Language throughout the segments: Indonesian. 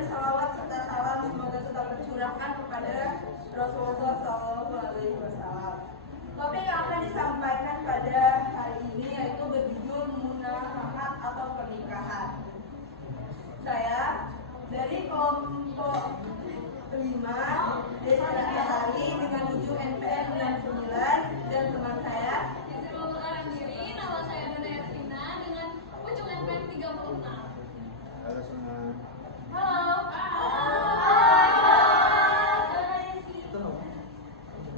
dan salawat serta salam semoga tetap tercurahkan kepada Rasulullah SAW. Topik yang akan disampaikan pada hari ini yaitu berjudul munahahat atau pernikahan. Saya dari kelompok 5 Desa Rantasari dengan ujung NPM 69 dan teman saya nama saya Dona Ervina dengan ujung NPM 36. Halo semua. Halo.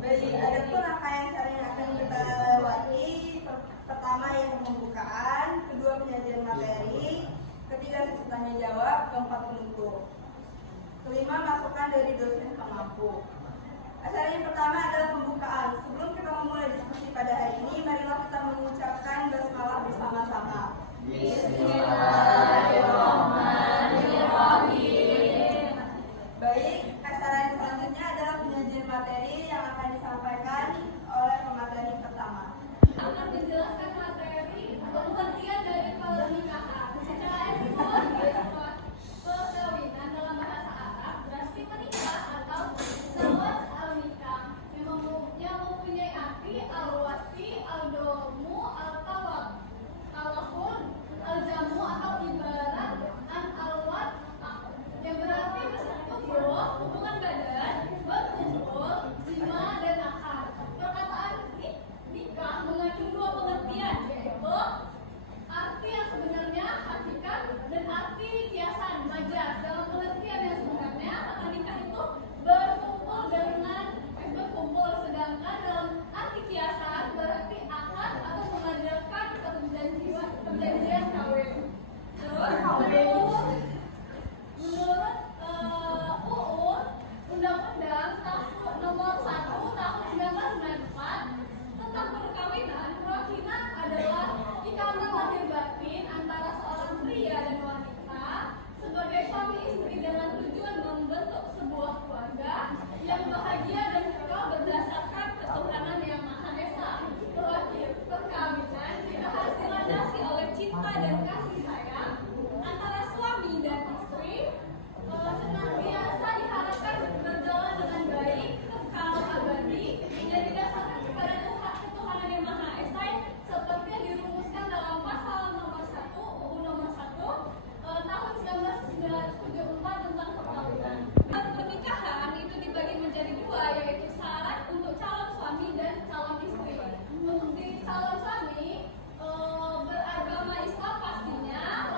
Baik, ada pun rangkaian cara yang akan kita lewati. Pertama yaitu pembukaan, kedua penyajian materi, ketiga sesi tanya jawab, keempat penutup, kelima masukan dari dosen pemampu. Acara yang pertama adalah pembukaan. Sebelum kita memulai diskusi pada hari ini, marilah kita mengucapkan basmalah bersama-sama. Bismillahirrahmanirrahim. Baik, acara yang selanjutnya adalah penyajian materi yang akan disampaikan oleh pemateri pertama. Akan menjelaskan materi pengertian dari pernikahan. Secara ilmiah, perkawinan dalam bahasa Arab berarti menikah atau zawaj al-nikah yang mempunyai arti al-wati, al-domu, al-tawak, al-khul, al-jamu atau ibarat an al-wat yang berarti bersekutu, hubungan badan, berkumpul, jima dan akad. Perkataan nikah mengandung dua pengertian, yaitu arti yang sebenarnya hakikat dan arti kiasan majaz. Dalam pengertian yang sebenarnya kata nikah itu berkumpul, sedangkan dalam arti kiasan berarti akad atau mengadakan perjanjian kawin. Terus menurut UU Undang-Undang Nomor 1 Tahun 1994 tentang perkawinan, perkawinan adalah ikatan lahir batin antara seorang pria dan wanita sebagai suami istri dengan tujuan membentuk sebuah keluarga yang bahagia dan kekal berdasarkan ketuhanan yang Maha Esa. Perkawinan juga harus dilandasi oleh cinta dan kasih sayang antara suami dan istri, senantiasa diharapkan berjalan dengan baik, kekal abadi, dan didasarkan kepada ketuhanan yang Maha Esa seperti yang dirumuskan dalam pasal nomor 1 UU nomor 1 tahun 1974 tentang perkawinan. Pernikahan itu dibagi menjadi dua, yaitu syarat untuk calon suami dan calon istri. Untuk calon suami beragama Islam pastinya,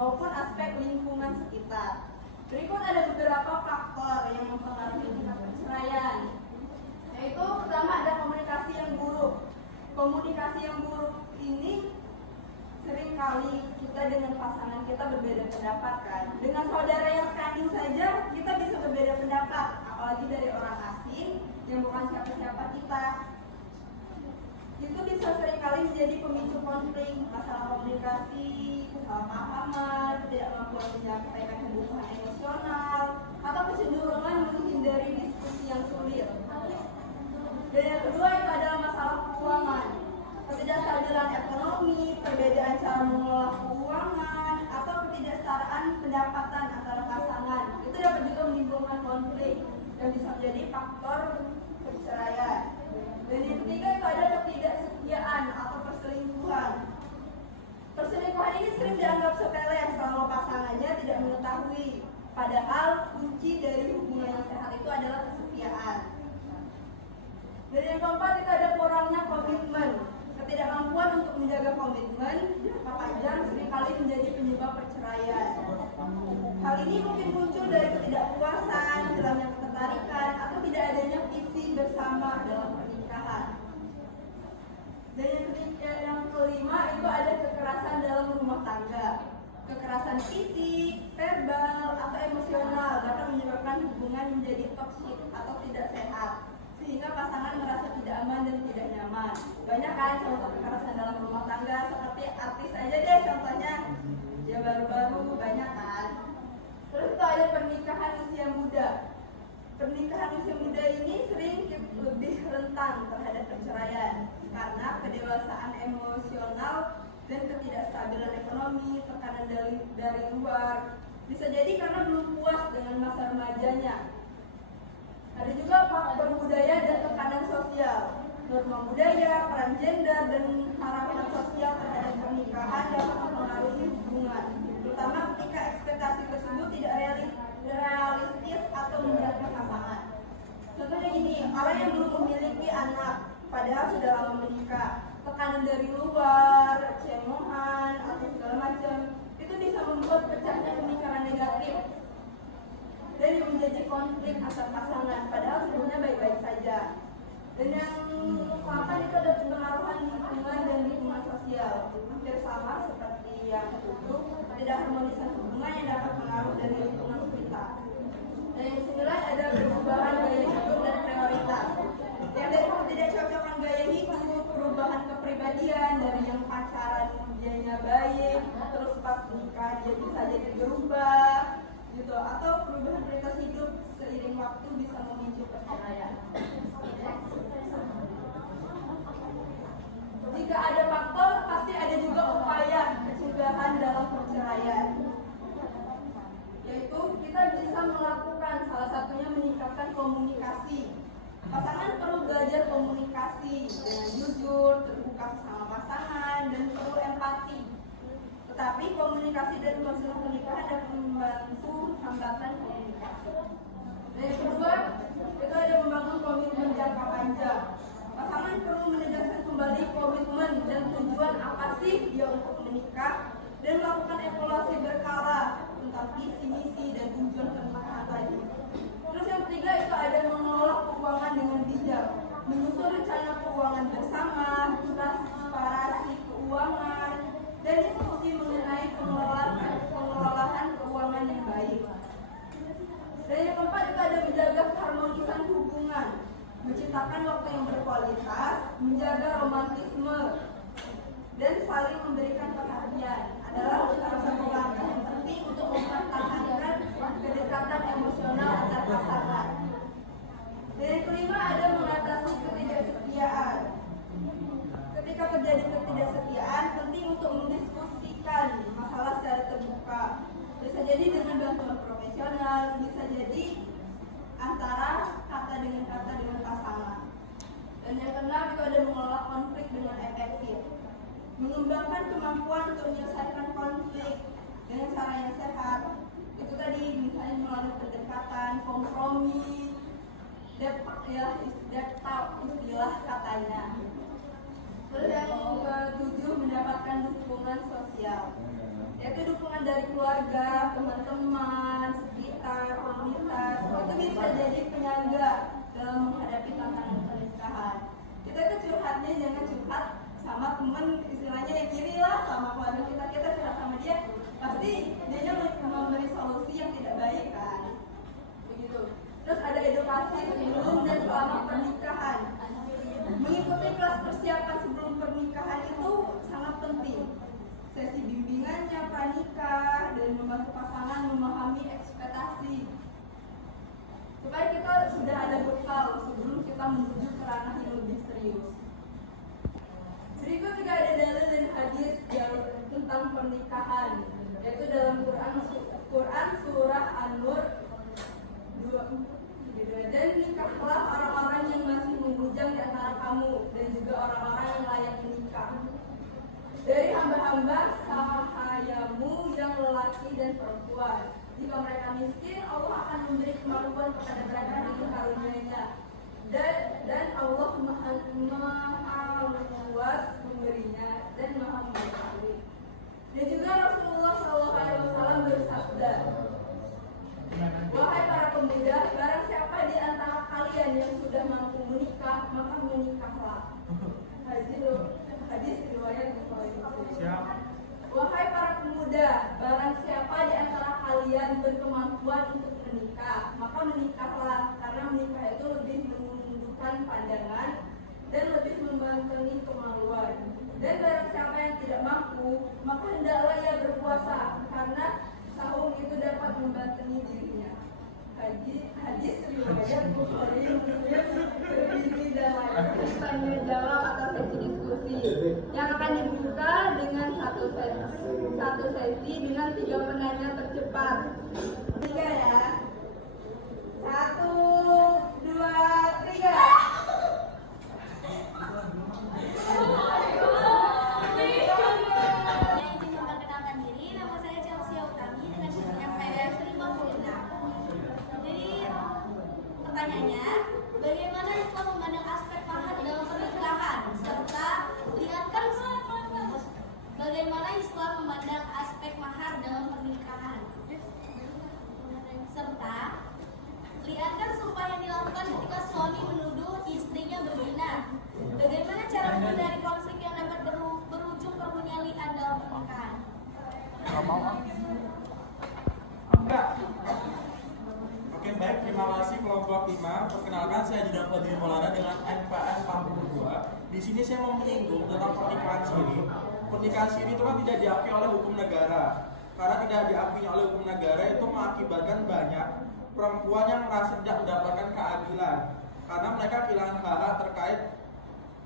maupun aspek lingkungan sekitar. Berikut ada beberapa faktor yang mempengaruhi tingkat perceraian, yaitu pertama ada komunikasi yang buruk. Komunikasi yang buruk ini seringkali kita dengan pasangan kita berbeda pendapat kan. Dengan saudara yang sekandung saja kita bisa berbeda pendapat, apalagi dari orang asing yang bukan siapa-siapa kita. Itu bisa seringkali menjadi pemicu konflik, masalah komunikasi, kesalahpahaman, ketidakmampuan menyampaikan hubungan emosional, atau kecenderungan menghindari diskusi yang sulit. Dan yang kedua itu adalah masalah keuangan, ketidakstabilan ekonomi, perbedaan cara mengelola keuangan, atau ketidaksetaraan pendapatan antara pasangan. Itu dapat juga menimbulkan konflik dan bisa menjadi faktor perceraian. Dan yang ketiga itu ada ketidaksetiaan atau perselingkuhan. Perselingkuhan ini sering dianggap sepele selama pasangannya tidak mengetahui. Padahal kunci dari hubungan yang sehat itu adalah kesetiaan. Dan yang keempat itu ada kurangnya komitmen. Ketidakmampuan untuk menjaga komitmen jangka panjang seringkali menjadi penyebab perceraian. Hal ini mungkin muncul dari ketidakpuasan, hilangnya ketertarikan, atau tidak adanya visi bersama dalam pernikahan. Dan yang kelima itu ada kekerasan dalam rumah tangga. Kekerasan fisik, verbal, atau emosional dapat menyebabkan hubungan menjadi toksik atau tidak sehat, sehingga pasangan merasa tidak aman dan tidak nyaman. Banyak kan contoh kekerasan dalam rumah tangga, seperti artis aja deh contohnya, ya baru-baru banyak kan. Terus itu ada pernikahan usia muda. Pernikahan usia muda ini sering lebih rentan terhadap perceraian karena kedewasaan emosional dan ketidakstabilan ekonomi, tekanan dari luar. Bisa jadi karena belum puas dengan masa remajanya. Ada juga faktor budaya dan tekanan sosial. Norma budaya, peran gender, dan harapan sosial terhadap pernikahan dapat mempengaruhi hubungan, terutama ketika ekspektasi tersebut tidak realistis atau menjaga pasangan. Contohnya gini, orang yang belum memiliki anak padahal sudah lama menikah, tekanan dari luar, cemoohan, atau segala macam, itu bisa membuat pecahnya pernikahan negatif dan yang menjadi konflik antar pasangan, padahal sebelumnya baik-baik saja. Dan yang keempat itu ada pengaruhan lingkungan dan lingkungan sosial, hampir sama seperti yang ketujuh, tidak harmonisan hubungan yang dapat pengaruh dari lingkungan sekitar. Dan yang sembilan ada perubahan gaya hidup dan prioritas. Yang dari ketidakcocokan gaya hidup, perubahan kepribadian dari yang pacaran dianya baik, terus pas nikah dia bisa jadi berubah, gitu, atau perubahan prioritas hidup seiring waktu bisa memicu perceraian. Jika ada faktor, pasti ada juga upaya pencegahan dalam perceraian, yaitu kita bisa melakukan salah satunya meningkatkan komunikasi. Pasangan perlu belajar komunikasi dengan jujur, terbuka sama pasangan, dan perlu empati. Tetapi komunikasi dan konseling pernikahan dapat membantu hambatan komunikasi. Dan yang kedua, itu ada membangun komitmen jangka panjang. Pasangan perlu menegaskan kembali komitmen dan tujuan apa sih dia untuk menikah, dan melakukan evaluasi berkala tentang visi misi dan tujuan pernikahan tadi. Terus yang ketiga itu ada mengelola keuangan dengan bijak, menyusun rencana keuangan bersama, transparansi keuangan, dan diskusi mengenai pengelolaan keuangan yang baik. Dan yang keempat itu ada menjaga keharmonisan hubungan, menciptakan waktu yang berkualitas, menjaga romantisme, dan saling memberikan perhatian adalah salah satu langkah yang penting untuk mempertahankan kedekatan emosional antar pasangan. Dan yang kelima ada mengatasi ketidaksetiaan. Ketika terjadi ketidaksetiaan, penting untuk mendiskusikan masalah secara terbuka. Bisa jadi dengan bantuan profesional, bisa jadi antara kata dengan pasangan. Dan yang keenam itu ada mengelola konflik dengan efektif, mengembangkan kemampuan untuk menyelesaikan konflik dengan cara yang sehat. Itu tadi misalnya melalui pendekatan, kompromi, istilah katanya. Terus yang ketujuh mendapatkan dukungan sosial. yaitu dukungan dari keluarga, teman-teman, sekitar, komunitas. Itu bisa jadi penyangga dalam menghadapi tantangan pernikahan. Kita itu curhatnya jangan curhat sama temen, istilahnya yang kiri lah, sama keluarga kita curhat sama dia, pasti dia memberi solusi yang tidak baik kan, begitu. Terus ada edukasi sebelum dan selama pernikahan. Mengikuti kelas persiapan sebelum pernikahan itu sangat penting. Sesi bimbingannya pranikah dan membantu pasangan memahami ekspektasi, supaya kita sudah ada bekal sebelum kita menuju ke ranah yang lebih serius. Berikut juga ada dalil dan hadis tentang pernikahan, yaitu dalam Quran surah An-Nur 2, dan nikahlah orang-orang yang masih membujang di antara kamu dan juga orang-orang yang layak menikah dari hamba-hamba sahayamu yang lelaki dan perempuan. Jika mereka miskin, Allah akan memberi kemampuan kepada mereka dengan karunia-Nya. Dan Allah maha luas memberinya dan maha mengetahui. Dan juga Rasulullah SAW bersabda, wahai para pemuda, barang siapa di antara kalian yang sudah mampu menikah, maka menikahlah. Hadis riwayat Bukhari. Wahai para pemuda, barang siapa di antara kalian berkemampuan untuk menikah, maka menikahlah, karena menikah itu lebih menundukkan pandangan dan lebih membangkangi kemaluan. Dan barang siapa yang tidak mampu, maka hendaklah ia berpuasa, karena sahur itu dapat membantengi dirinya. Hadis riwayat Bukhari, Muslim, Tirmidzi dan lainnya. Tanya jawab atau sesi diskusi yang akan dibuka dengan satu sesi dengan 3 penanya tercepat. 3 ya. 1, 2, 3. Pertanyaannya, bagaimana Islam memandang aspek mahar dalam pernikahan serta lihatkan bagaimana Islam memandang aspek mahar dalam pernikahan serta lihatkan sumpah yang dilakukan ketika suami menuduh istrinya berzina. Bagaimana cara menghindari konflik yang dapat berujung permunyalian dalam pernikahan? Oke, baik, terima kasih kelompok 5. Perkenalkan, saya Judan Fadil Maulana dengan NPM 42. Di sini saya mau menyinggung tentang pernikahan siri. Pernikahan siri itu kan tidak diakui oleh hukum negara. Karena tidak diakui oleh hukum negara itu mengakibatkan banyak perempuan yang merasa tidak mendapatkan keadilan. Karena mereka kehilangan hak terkait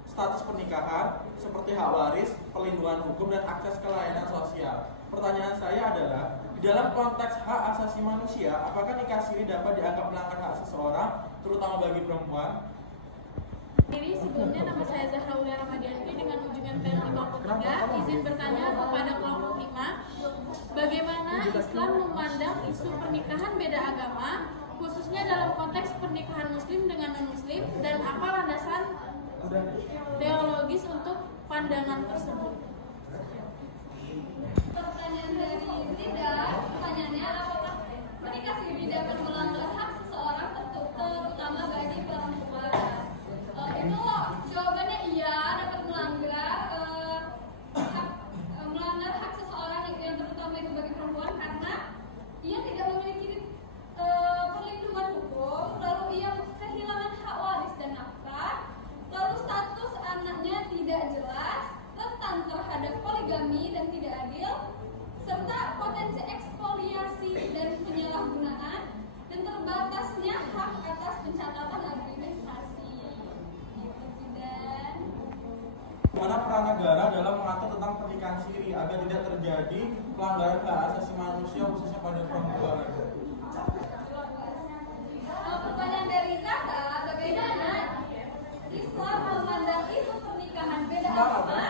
status pernikahan seperti hak waris, perlindungan hukum, dan akses ke layanan sosial. Pertanyaan saya adalah, di dalam konteks hak asasi manusia, apakah nikah siri dapat dianggap melanggar hak seseorang, terutama bagi perempuan? Jadi sebelumnya nama saya Zahra Ulia Ramadianti dengan ujungan PM53. Izin bertanya kepada kelompok 5, bagaimana Islam memandang isu pernikahan beda agama, khususnya dalam konteks pernikahan Muslim dengan non-Muslim, dan apa landasan teologis untuk pandangan tersebut? Pertanyaan dari Rida, pertanyaannya, apakah menikah siri dapat melanggar hak seseorang terutama bagi perempuan? Itu jawabannya iya, dapat melanggar hak seseorang yang terutama itu bagi perempuan, karena ia tidak memiliki perlindungan hukum, lalu ia kehilangan hak waris dan nafkah, lalu status anaknya tidak jelas, rentan terhadap poligami dan tidak adil, serta potensi ekspoliasi dan penyalahgunaan, dan terbatasnya hak atas pencatatan administrasi. Bagaimana peran negara dalam mengatur tentang pernikahan siri agar tidak terjadi pelanggaran hak asasi manusia khususnya pada perempuan? Pertanyaan dari Zahra, bagaimana Islam memandang isu pernikahan beda agama,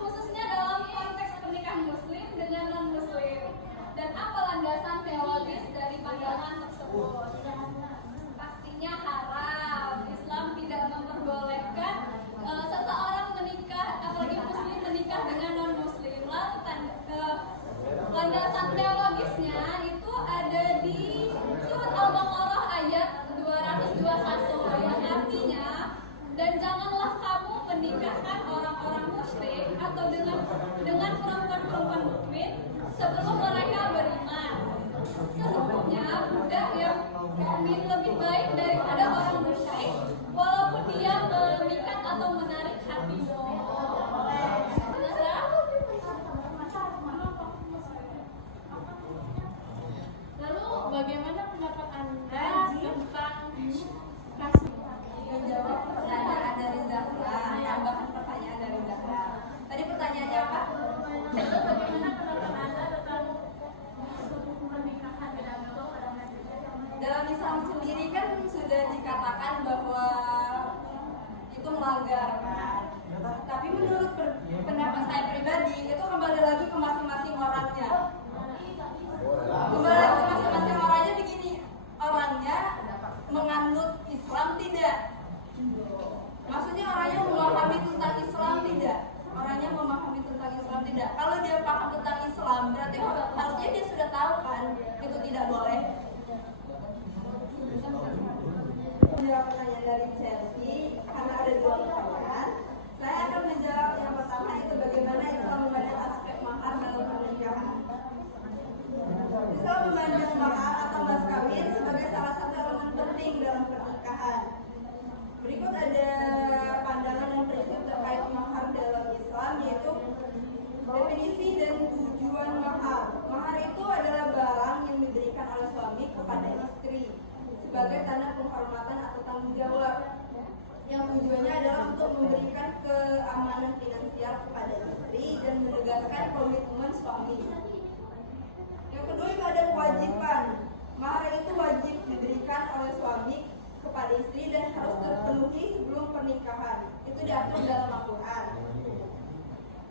khususnya dalam konteks pernikahan Muslim dengan non-Muslim, dan apa landasan teologis dari pandangan tersebut? Pastinya haram. Islam tidak memperbolehkan seseorang menikah, apalagi Muslim menikah dengan non-Muslim. Lalu bagaimana pendapat Anda tentang kasih? Menjawab pertanyaan dari Zahra, tambahan pertanyaan dari Zahra. Tadi pertanyaannya apa? Bagaimana pendapat Anda tentang pernikahan dalam agama pada Dalam Islam sendiri kan sudah dikatakan bahwa itu melanggar kan. Tapi menurut pendapat saya pribadi itu kembali lagi ke masing-masing orangnya. Kembali lagi ke masing-masing orangnya begini, orangnya menganut Islam tidak. Maksudnya orangnya memahami tentang Islam tidak. Orangnya memahami tentang Islam tidak. Kalau dia paham tentang Islam berarti harusnya dia sudah tahu kan itu tidak boleh. Menjawab pertanyaan dari Chelsea, karena ada dua pertanyaan, saya akan menjawab yang pertama itu bagaimana Islam memandang aspek mahar dalam pernikahan. Islam memandang mahar atau mas kawin sebagai salah satu elemen penting dalam pernikahan. Berikut ada pandangan dan prinsip terkait mahar dalam Islam, yaitu definisi dan tujuan mahar. Mahar itu adalah barang yang diberikan oleh suami kepada istri sebagai tanda penghormatan atau tanggung jawab, yang tujuannya adalah untuk memberikan keamanan finansial kepada istri dan menegaskan komitmen suami. Yang kedua itu ada kewajiban. Mahar itu wajib diberikan oleh suami kepada istri dan harus terpenuhi sebelum pernikahan. Itu diatur dalam Al-Quran.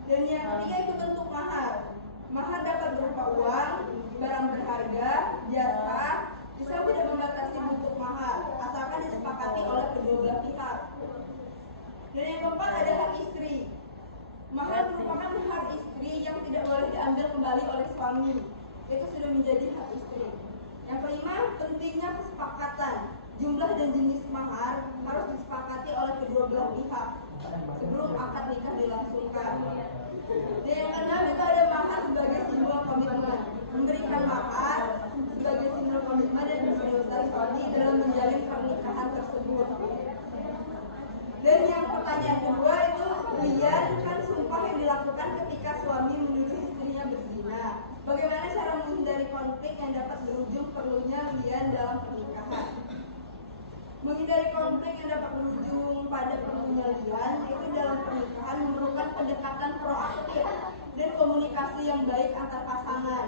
Dan yang ketiga itu bentuk mahar. Mahar dapat berupa uang, barang berharga, jasa. Islam tidak membatasi bentuk mahar, asalkan disepakati oleh kedua belah pihak. Dan yang keempat ada hak istri. Mahar merupakan hak istri yang tidak boleh diambil kembali oleh suami. Itu sudah menjadi hak istri. Yang kelima, pentingnya kesepakatan. Jumlah dan jenis mahar harus disepakati oleh kedua belah pihak sebelum akad nikah dilangsungkan. Dan yang keenam itu ada mahar sebagai simbol komitmen. Memberikan mahar sebagai simbol komitmen dan keseriusan suami dalam menjalin pernikahan tersebut. Dan yang pertanyaan kedua itu lian kan sumpah yang dilakukan ketika suami menuduh istrinya berzina. Bagaimana cara menghindari konflik yang dapat berujung perlunya lian dalam pernikahan? Menghindari konflik yang dapat berujung pada perlunya lian itu dalam pernikahan memerlukan pendekatan proaktif dan komunikasi yang baik antar pasangan.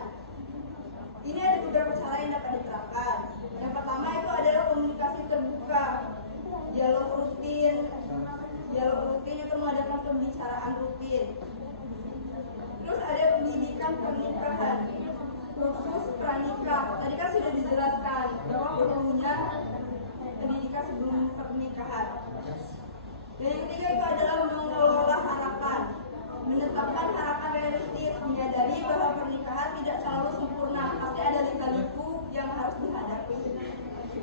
Ini ada beberapa cara yang dapat diterapkan. Yang pertama itu adalah komunikasi terbuka, dialog rutin itu mengadakan pembicaraan rutin. Terus ada pendidikan pernikahan, khusus pranikah. Tadi kan sudah dijelaskan bahwa perlunya pendidikan sebelum pernikahan. Dan yang ketiga itu adalah mengelola harapan, menetapkan harapan realistis, menyadari bahwa pernikahan tidak selalu sempurna, pasti ada lika-liku yang harus dihadapi.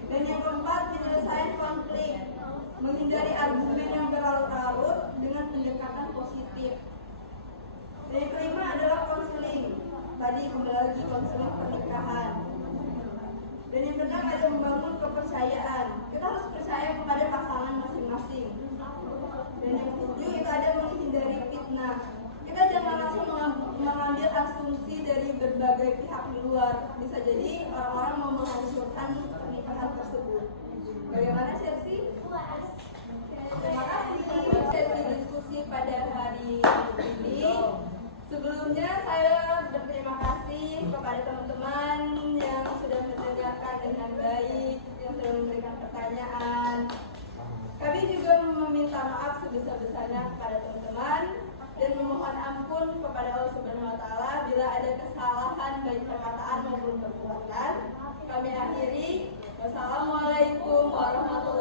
Dan yang keempat, penyelesaian konflik, menghindari argumen yang berlarut-larut dengan pendekatan positif. Dan yang kelima adalah konseling. Tadi kembali lagi konseling pernikahan. Dan yang keenam ada membangun kepercayaan. Kita harus percaya kepada pasangan masing-masing. Dan yang ketujuh itu ada menghindari fitnah. Kita jangan langsung mengambil asumsi dari berbagai pihak di luar. Bisa jadi orang-orang mau menghancurkan pernikahan tersebut. Bagaimana Chelsea? Terima kasih sesi diskusi pada hari ini. Sebelumnya saya berterima kasih kepada teman-teman yang sudah mendengarkan dengan baik, yang sudah memberikan pertanyaan. Kami juga meminta maaf sebesar-besarnya kepada teman-teman dan memohon ampun kepada Allah Subhanahu wa taala bila ada kesalahan baik perkataan maupun perbuatan. Kami akhiri. Wassalamualaikum warahmatullahi wabarakatuh.